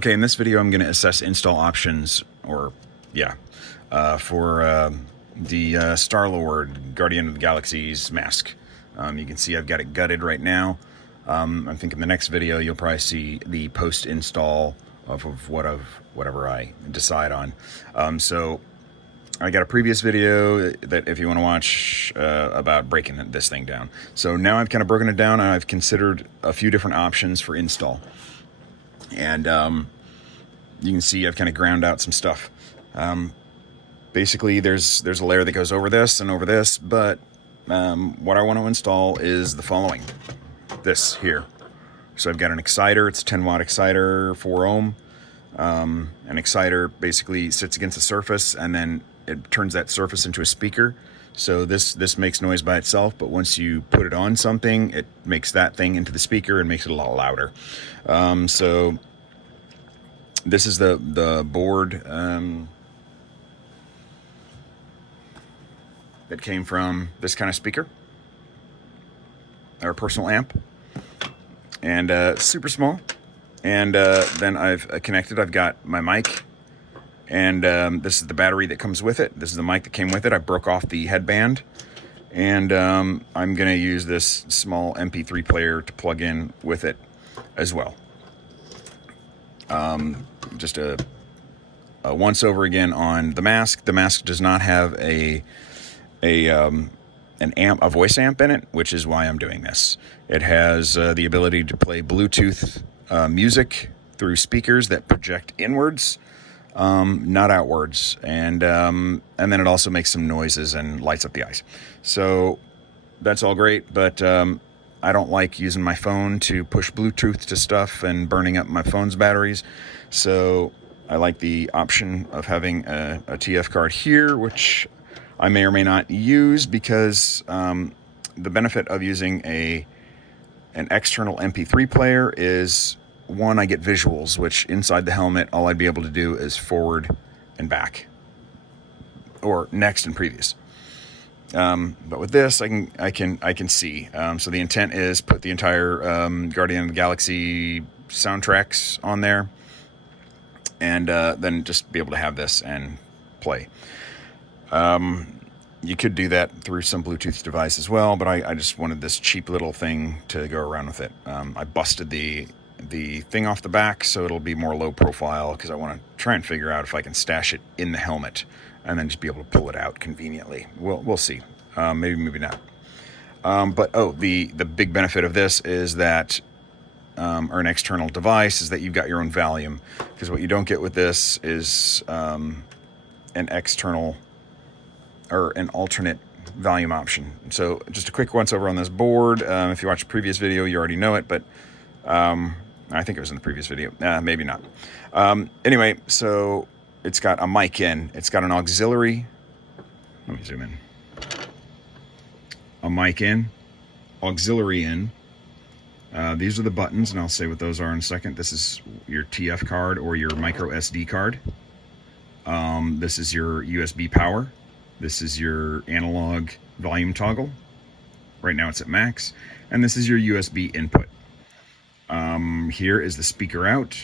Okay, in this video I'm going to assess install options, or for the Star-Lord Guardian of the Galaxy's mask. You can see I've got it gutted right now. I think in the next video you'll probably see the post-install of whatever I decide on. So I got a previous video that if you want to watch about breaking this thing down. So now I've kind of broken it down and I've considered a few different options for install. And you can see I've kind of ground out some stuff. Basically, there's a layer that goes over this and over this, but what I want to install is the following. This here. So I've got an exciter. It's a 10 watt exciter, 4 ohm. An exciter basically sits against the surface and then it turns that surface into a speaker. So this makes noise by itself, but once you put it on something, it makes that thing into the speaker and makes it a lot louder. So this is the board that came from this kind of speaker, or personal amp, and super small. And then I've connected, I've got my mic, and this is the battery that comes with it. This is the mic that came with it. I broke off the headband, and I'm going to use this small MP3 player to plug in with it as well. Just a once over again on the mask. The mask does not have a voice amp in it, which is why I'm doing this. It has the ability to play Bluetooth music through speakers that project inwards, not outwards, and then it also makes some noises and lights up the eyes. So that's all great, but I don't like using my phone to push Bluetooth to stuff and burning up my phone's batteries. So I like the option of having a TF card here, which I may or may not use, because the benefit of using an external MP3 player is, one, I get visuals, which inside the helmet all I'd be able to do is forward and back, or next and previous. But with this, I can see. So the intent is put the entire Guardian of the Galaxy soundtracks on there, and then just be able to have this and play. You could do that through some Bluetooth device as well, but I just wanted this cheap little thing to go around with it. I busted the thing off the back so it'll be more low profile, because I want to try and figure out if I can stash it in the helmet and then just be able to pull it out conveniently. We'll see. Maybe not. But the big benefit of this is that, or an external device, is that you've got your own volume, because what you don't get with this is an external or an alternate volume option. So just a quick once over on this board. If you watched the previous video, you already know it, but I think it was in the previous video. Maybe not. Anyway, so it's got a mic in. It's got an auxiliary. Let me zoom in. A mic in, auxiliary in. These are the buttons, and I'll say what those are in a second. This is your TF card or your micro SD card. This is your USB power. This is your analog volume toggle. Right now it's at max. And this is your USB input. Here is the speaker out.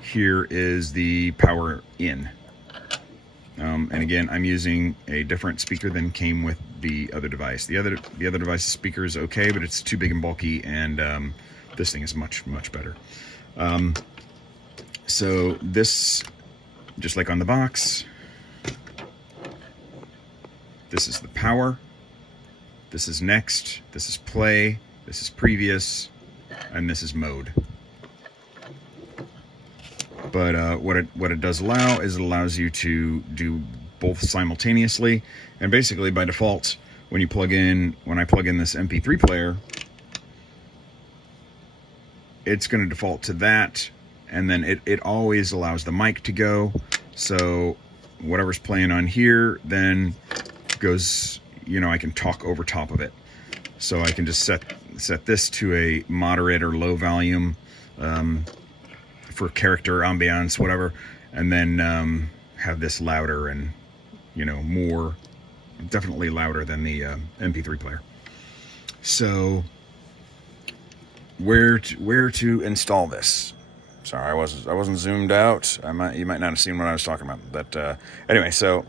Here is the power in. And again, I'm using a different speaker than came with the other device. The other device's speaker is okay, but it's too big and bulky, and this thing is much better. So this, just like on the box, this is the power, this is next, this is play, this is previous, and this is mode. But what it does allow is it allows you to do both simultaneously. And basically by default, when I plug in this MP3 player, it's going to default to that, and then it always allows the mic to go. So whatever's playing on here then goes, I can talk over top of it. So I can just set this to a moderate or low volume for character, ambiance, whatever, and then have this louder and more, definitely louder than the MP3 player. So where to install this? Sorry, I wasn't zoomed out. You might not have seen what I was talking about. But anyway, so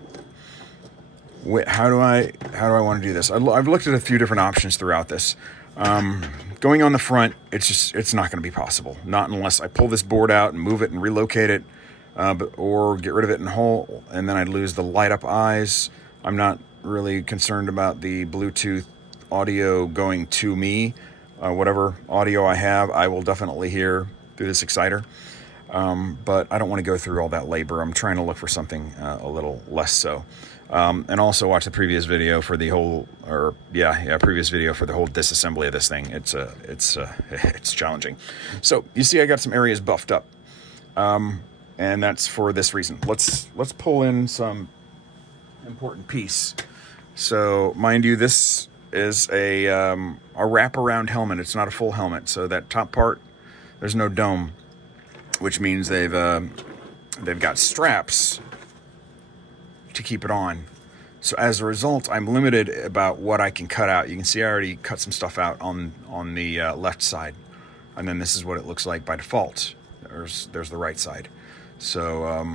how do I want to do this? I've looked at a few different options throughout this. Going on the front, it's not going to be possible. Not unless I pull this board out and move it and relocate it, or get rid of it in whole, and then I'd lose the light up eyes. I'm not really concerned about the Bluetooth audio going to me. Whatever audio I have, I will definitely hear through this exciter. But I don't want to go through all that labor. I'm trying to look for something a little less so. And also watch the previous video for the whole, previous video for the whole disassembly of this thing. It's challenging. So you see, I got some areas buffed up, and that's for this reason. Let's pull in some important piece. So mind you, this is a wraparound helmet. It's not a full helmet. So that top part, there's no dome, which means they've got straps to keep it on. So as a result, I'm limited about what I can cut out. You can see I already cut some stuff out on the left side, and then this is what it looks like by default. There's the right side. So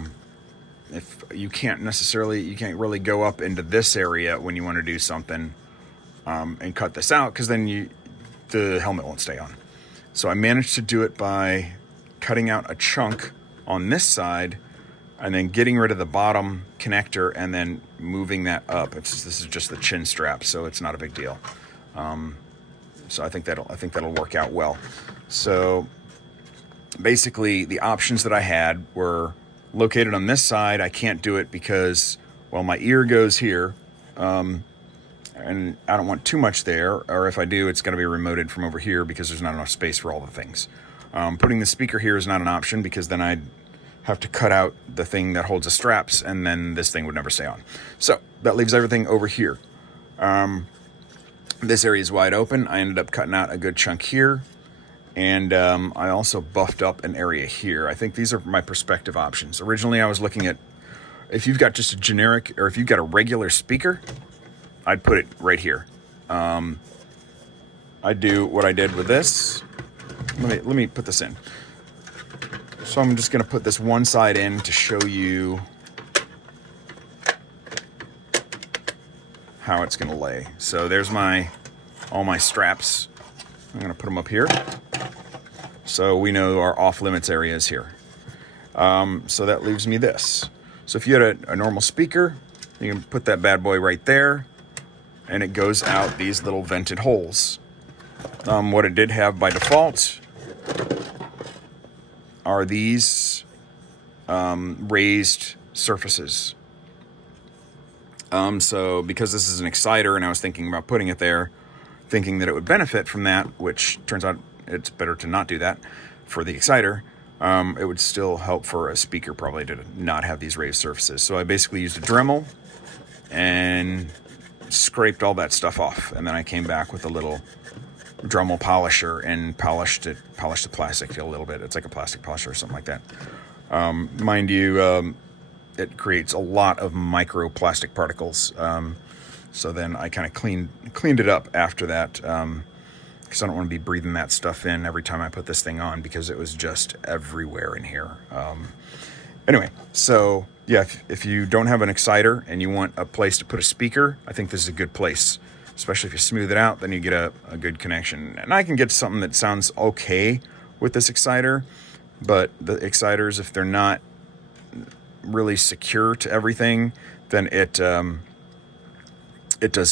if you can't really go up into this area when you want to do something and cut this out, because then the helmet won't stay on. So I managed to do it by cutting out a chunk on this side and then getting rid of the bottom connector and then moving that up. This is just the chin strap, so it's not a big deal. So I think that'll work out well. So basically, the options that I had were located on this side. I can't do it because, well, my ear goes here, and I don't want too much there. Or if I do, it's going to be remoted from over here because there's not enough space for all the things. Putting the speaker here is not an option because then I'd have to cut out the thing that holds the straps, and then this thing would never stay on. So that leaves everything over here. This area is wide open. I ended up cutting out a good chunk here, and I also buffed up an area here. I think these are my perspective options. Originally, I was looking at if you've got just a generic, or if you've got a regular speaker, I'd put it right here. I'd do what I did with this. Let me put this in. So I'm just going to put this one side in to show you how it's going to lay. So there's all my straps. I'm going to put them up here. So we know our off limits area is here. So that leaves me this. So if you had a normal speaker, you can put that bad boy right there, and it goes out these little vented holes. What it did have by default are these raised surfaces. So because this is an exciter and I was thinking about putting it there, thinking that it would benefit from that, which turns out it's better to not do that for the exciter, it would still help for a speaker probably to not have these raised surfaces. So I basically used a Dremel and scraped all that stuff off, and then I came back with a little Dremel polisher and polished the plastic a little bit. It's like a plastic polisher or something like that. Mind you, it creates a lot of microplastic particles. So then I kind of cleaned it up after that, because I don't want to be breathing that stuff in every time I put this thing on, because it was just everywhere in here. Anyway, so yeah, if you don't have an exciter and you want a place to put a speaker, I think this is a good place. Especially if you smooth it out, then you get a good connection. And I can get something that sounds okay with this exciter, but the exciters, if they're not really secure to everything, then it does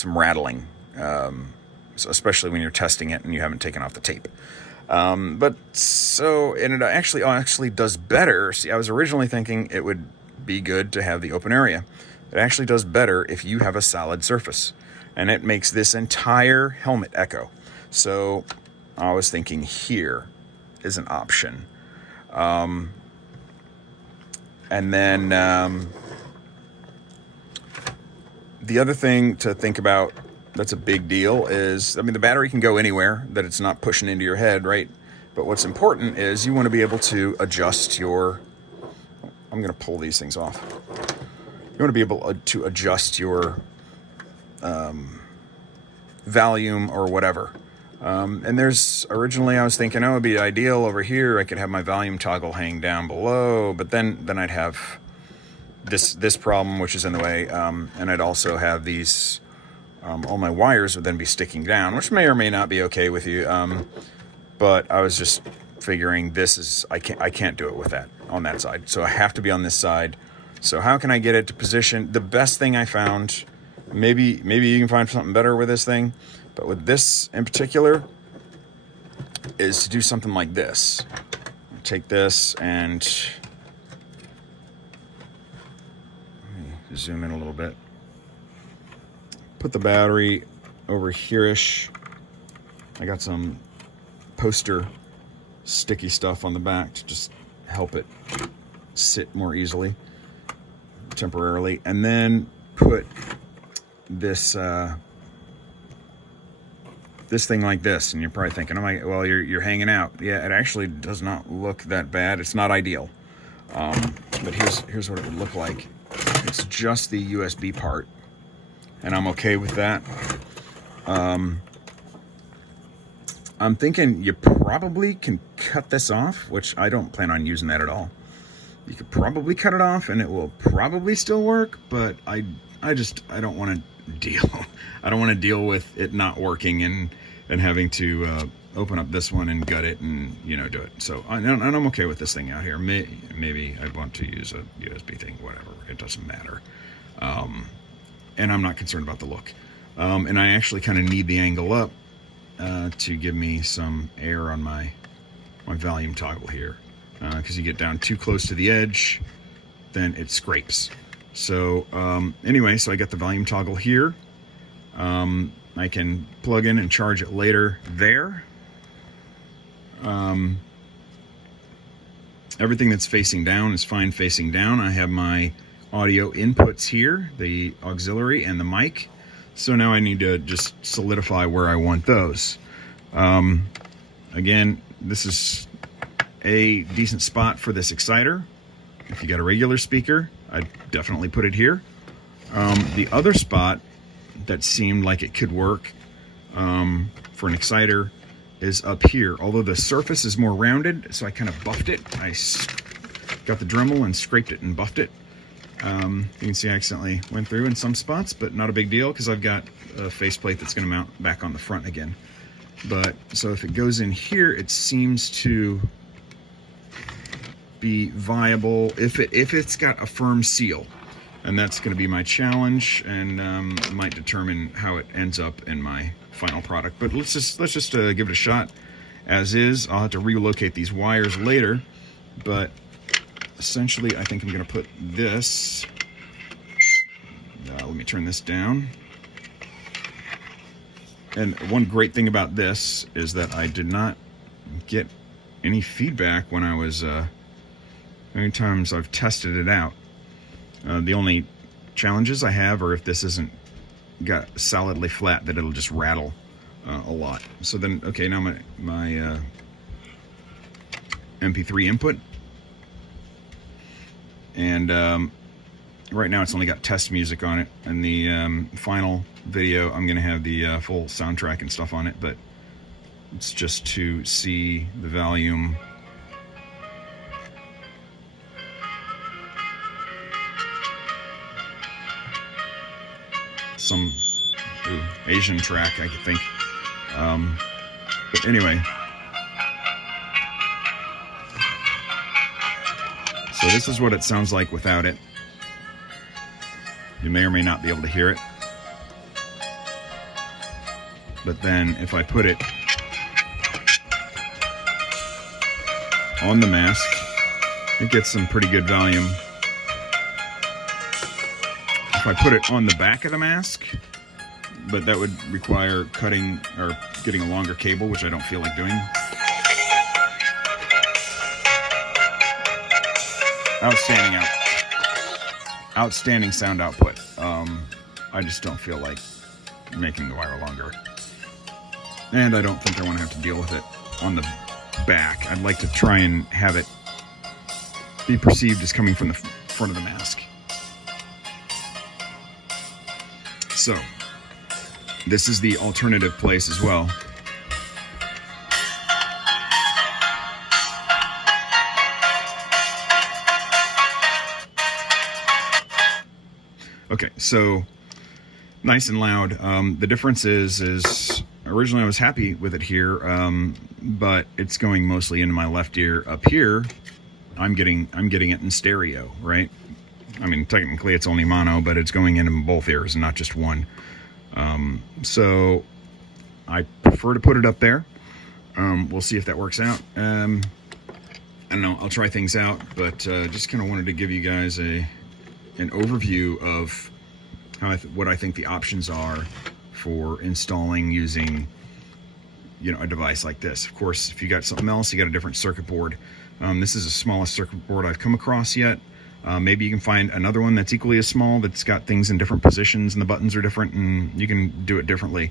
some rattling, so especially when you're testing it and you haven't taken off the tape. And it actually does better. See, I was originally thinking it would be good to have the open area. It actually does better if you have a solid surface. And it makes this entire helmet echo. So I was thinking here is an option. And then the other thing to think about that's a big deal is, the battery can go anywhere, that it's not pushing into your head, right? But what's important is you want to be able to adjust your, I'm going to pull these things off. You want to be able to adjust your volume or whatever. And there's originally I was thinking, oh, it'd be ideal over here. I could have my volume toggle hang down below, but then I'd have this problem, which is in the way, and I'd also have these. All my wires would then be sticking down, which may or may not be okay with you. But I was just figuring I can't do it with that on that side. So I have to be on this side. So how can I get it to position? The best thing I found, maybe you can find something better with this thing, but with this in particular, is to do something like this. Take this and let me zoom in a little bit. Put the battery over here-ish. I got some poster sticky stuff on the back to just help it sit more easily temporarily, and then put this this thing like this. And you're probably thinking, oh my, well, you're hanging out. Yeah, it actually does not look that bad. It's not ideal, but here's what it would look like. It's just the USB part, and I'm okay with that. I'm thinking you probably can cut this off, which I don't plan on using that at all. You could probably cut it off and it will probably still work, but I don't want to deal. I don't want to deal with it not working and having to open up this one and gut it and do it. So and I'm okay with this thing out here. Maybe I'd want to use a USB thing, whatever. It doesn't matter. And I'm not concerned about the look. And I actually kind of need the angle up to give me some air on my volume toggle here, because you get down too close to the edge, then it scrapes. So anyway, so I got the volume toggle here. I can plug in and charge it later there. Everything that's facing down is fine facing down. I have my audio inputs here, the auxiliary and the mic. So now I need to just solidify where I want those. Again, this is a decent spot for this exciter. If you got a regular speaker, I'd definitely put it here. The other spot that seemed like it could work for an exciter is up here. Although the surface is more rounded, so I kind of buffed it. I got the Dremel and scraped it and buffed it. You can see I accidentally went through in some spots, but not a big deal because I've got a faceplate that's going to mount back on the front again. But so if it goes in here, it seems to be viable if it's got a firm seal, and that's going to be my challenge, and might determine how it ends up in my final product. But let's just give it a shot as is. I'll have to relocate these wires later, but essentially, I think I'm going to put this, let me turn this down. And one great thing about this is that I did not get any feedback when I was, many times I've tested it out. The only challenges I have are if this isn't got solidly flat, that it'll just rattle a lot. So then, okay, now my MP3 input. And right now it's only got test music on it. And the final video, I'm going to have the full soundtrack and stuff on it. But it's just to see the volume. Some Asian track, I could think. But anyway. So this is what it sounds like without it. You may or may not be able to hear it. But then if I put it on the mask, it gets some pretty good volume. If I put it on the back of the mask, but that would require cutting or getting a longer cable, which I don't feel like doing. Outstanding sound output. I just don't feel like making the wire longer. And I don't think I want to have to deal with it on the back. I'd like to try and have it be perceived as coming from the front of the mask. So, this is the alternative place as well. Okay, so nice and loud. The difference is originally I was happy with it here, but it's going mostly into my left ear. Up here, I'm getting it in stereo, right? I mean, technically it's only mono, but it's going into both ears and not just one. So I prefer to put it up there. We'll see if that works out. I don't know, I'll try things out, but just kind of wanted to give you guys an overview of how what I think the options are for installing using, you know, a device like this. Of course, if you got something else, you got a different circuit board. This is the smallest circuit board I've come across yet. Maybe you can find another one that's equally as small, that's got things in different positions and the buttons are different and you can do it differently.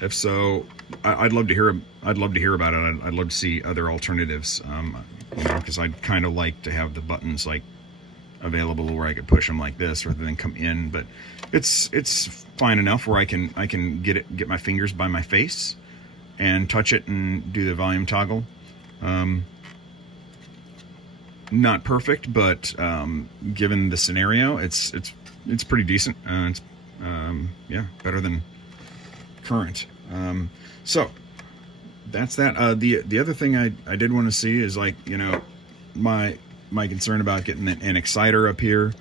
If so, I'd love to hear about it. I'd love to see other alternatives, you know, because I'd kind of like to have the buttons like available where I could push them like this rather than come in. But it's fine enough where I can get my fingers by my face and touch it and do the volume toggle. Not perfect, but given the scenario, it's pretty decent. It's yeah, better than current. So that's that. The other thing I did want to see is, like, you know, my concern about getting an exciter up here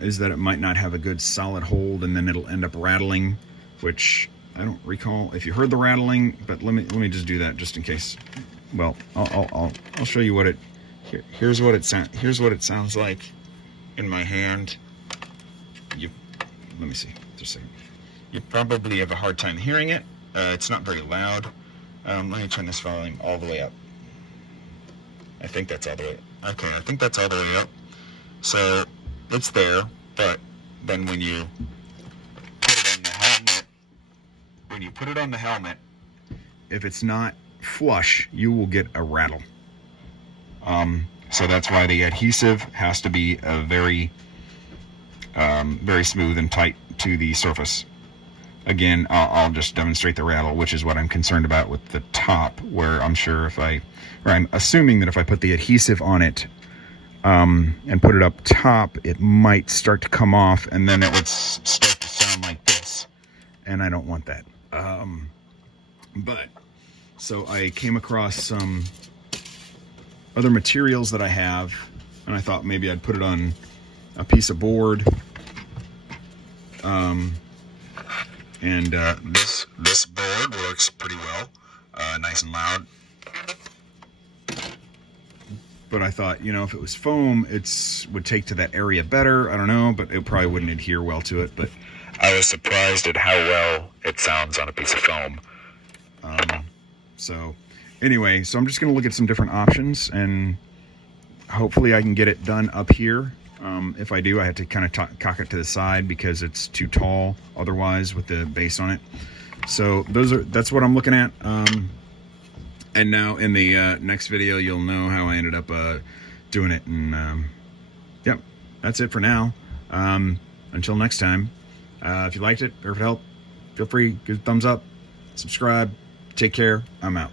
is that it might not have a good solid hold, and then it'll end up rattling, which I don't recall if you heard the rattling. But let me just do that just in case. Well, I'll show you what it. Here's what it sounds like in my hand. Let me see, just a second. You probably have a hard time hearing it. It's not very loud. Let me turn this volume all the way up. I think that's all the way up. Okay, I think that's all the way up. So it's there, but then when you put it on the helmet, if it's not flush, you will get a rattle. So that's why the adhesive has to be very smooth and tight to the surface. Again, I'll just demonstrate the rattle, which is what I'm concerned about with the top, where I'm assuming that if I put the adhesive on it and put it up top, it might start to come off, and then it would start to sound like this, and I don't want that. But so I came across some other materials that I have, and I thought maybe I'd put it on a piece of board. And this board works pretty well, nice and loud. But I thought, you know, if it was foam, it would take to that area better. I don't know, but it probably wouldn't adhere well to it. But I was surprised at how well it sounds on a piece of foam. So anyway, so I'm just going to look at some different options, and hopefully I can get it done up here. If I do, I have to kind of cock it to the side because it's too tall otherwise with the base on it. So that's what I'm looking at. And now in the next video, you'll know how I ended up doing it. And yep, that's it for now. Until next time, if you liked it or if it helped, feel free, give it a thumbs up, subscribe, take care, I'm out.